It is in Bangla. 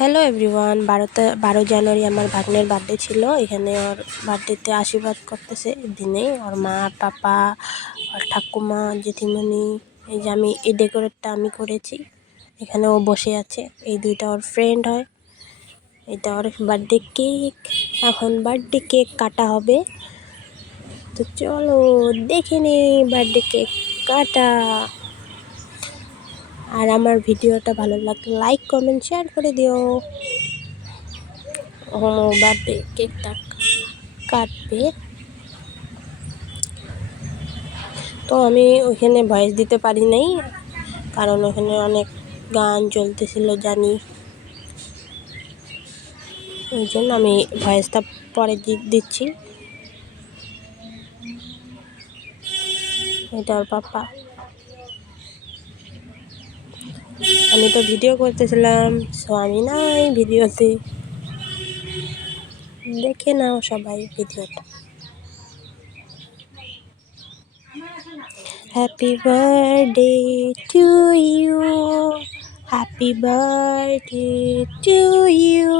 Hello everyone. 12 জানুয়ারি আমার ভাগ্নের বার্থডে ছিল। এখানে ওর বার্থডেতে আশীর্বাদ করতেছে দিনে ওর মা, পাপা, ওর ঠাকুমা, জেঠিমণি। এই যে এই ডেকোরেটটা আমি করেছি। এখানে ও বসে আছে। এই দুইটা ওর ফ্রেন্ড হয়। এটা ওর বার্থডে কেক। এখন বার্থডে কেক কাটা হবে, তো চলো দেখে নিই বার্থডে কেক কাটা। আর আমার ভিডিওটা ভালো লাগলে লাইক, কমেন্ট, শেয়ার করে দিও। ও বার্থডে কেকটা কাটবে, তো আমি ওইখানে ভয়েস দিতে পারি নাই, কারণ ওখানে অনেক গান চলতেছিল জানি, ওই জন্য আমি ভয়েসটা পরে দিচ্ছি। এটা ওর পাপা। আমি তো ভিডিও করতেছিলাম, সো আমি নাই ভিডিওতে, দেখে নাও সবাই ভিডিওটা। Happy birthday to you, happy birthday to you.